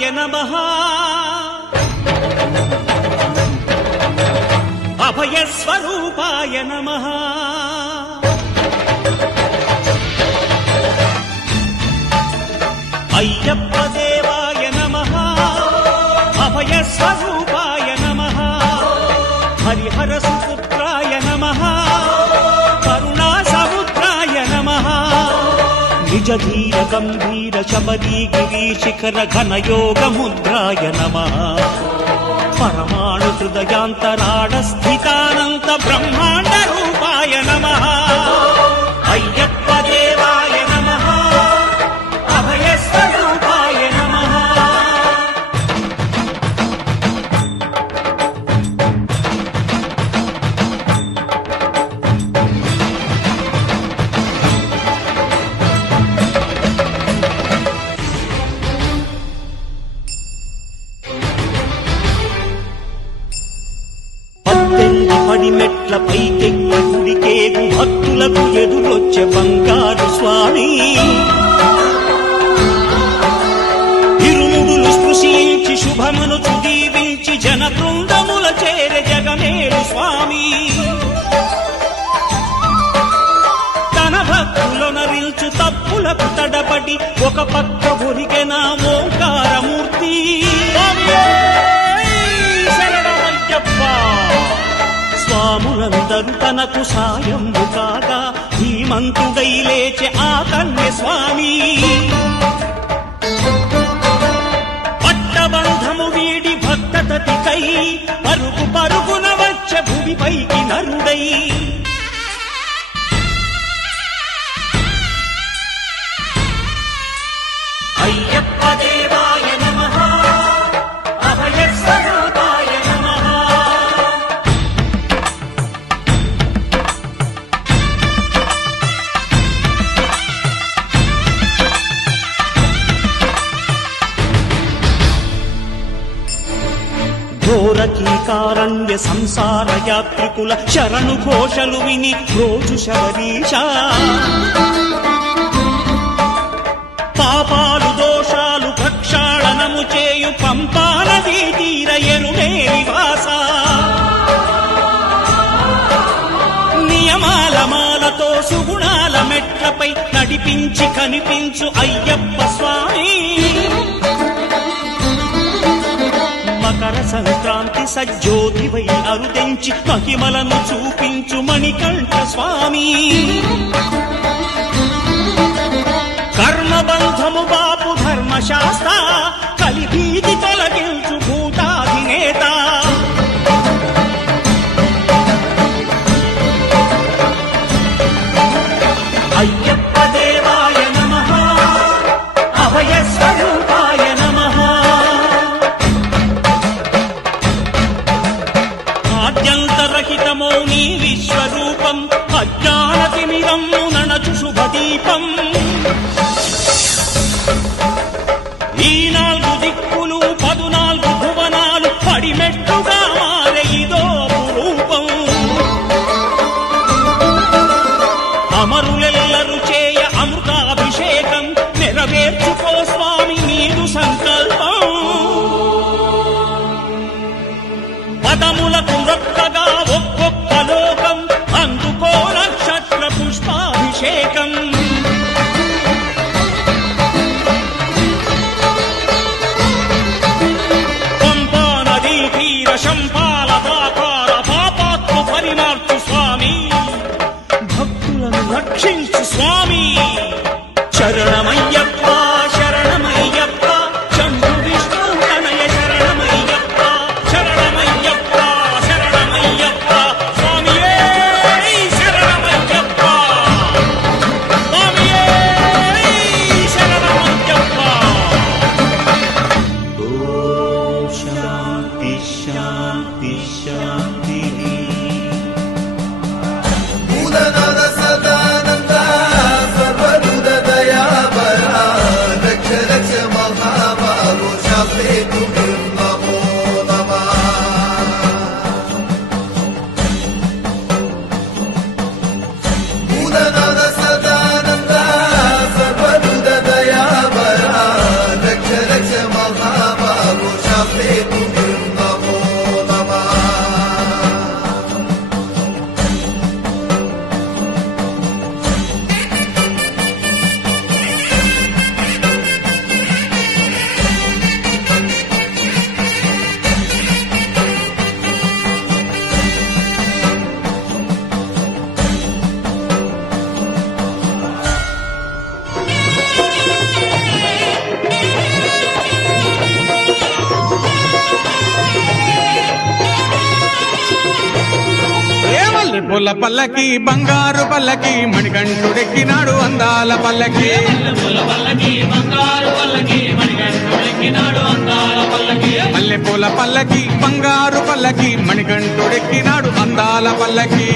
దేవాయ నమః అభయస్వరూపాయ నమః అయ్యప్ప దేవాయ నమః అభయస్వరూపాయ నమః హరిహర సుపుత్రాయ నమః కరుణా సముద్రాయ నమః నిజ ధీర గంభీర శబరీ గిరీ శిఖర ఘన యోగ ముద్రాయ నమః పరమాణు హృదయాంతరాళ స్థితానంత బ్రహ్మాండ రూపాయ నమః అయ్యప్ప దేవాయ నమః అభయస్వరూపాయ నమః పడిమెట్ల పైకెక్కి గుడికేగు భక్తులకు ఎదురొచ్చే బంగారు స్వామి ఇరుముడులు స్పృశించి శుభమును చుదీవించి జన బృందముల చేరే జగమేలు స్వామి తన భక్తులొనరిల్చు తప్పులకు తడబడి ఒక పక్క ఒరిగెన ఓంకారమూర్తి స్వాములందరూ తనకు సాయము కాగా ధీమంతుడై లేచే ఆ కన్య స్వామి పట్టబంధము వీడి భక్తతతికై పరుగు పరుగున వచ్చే భూమిపైకి నరుడై అయ్యప్ప దేవాయ నమః అభయస్వరూపాయ నమః ఘోరకీకారణ్య సంసార యాత్రికుల శరణు ఘోషలు విని రోజు శబరీష పాపాలు దోషాలు ప్రక్షాళనము చేయు పంపానదీ తీరయనునే నివాస నియమాల మాలతో సుగుణాల మెట్లపై నడిపించి కనిపించు అయ్యప్ప స్వామి మకర సంక్రాంతి సజ్జోతివై అరుదెంచి మహిమలను చూపించు మణికంఠ స్వామి కర్మబంధము బాపు ధర్మశాస్త్ర కలిభీతి తొలగించు భూతాధినేత అయ్యప్ప దేవాయ నమః అభయస్వరూపాయ నమః ఆద్యంతరహితమో నీ విశ్వరూపం అజ్ఞానతిమిరం నణచు శుభదీపం ఈ 4 దిక్కులు 14 భువనాలు పడిమెట్టుగా మారే ఇదో రూపం అమరులెల్లరు చేయ అమృతాభిషేకం నెరవేర్చుకో స్వామి నీదు సంకల్పం పదములకు రొక్కగా ఒక్కొక్క లోకం అందుకో నక్షత్ర పుష్పాభిషేకం పంపా నదీ తీర శంపాల దాకార పాపాత్మ పరిమార్చు స్వామి భక్తులను రక్షించు స్వామి శరణమయ్యప్ప శరణమయ్యప్ప శంభు విష్ణు తనయ శరణమయ్యప్ప శరణమయ్యప్ప శరణమయ్యప్ప స్వామియే శరణమయ్యప్ప స్వామియే శరణమయ్యప్ప ఓం శాంతి శాంతి శాంతి సదానంద సర్వదుద దయాపరా పల్లకి బంగారు పల్లకి మణికంఠుడెక్కినాడు అందాల పల్లకి మల్లెపూల పల్లకి బంగారు పల్లకి మణికంఠుడెక్కినాడు అందాల పల్లకి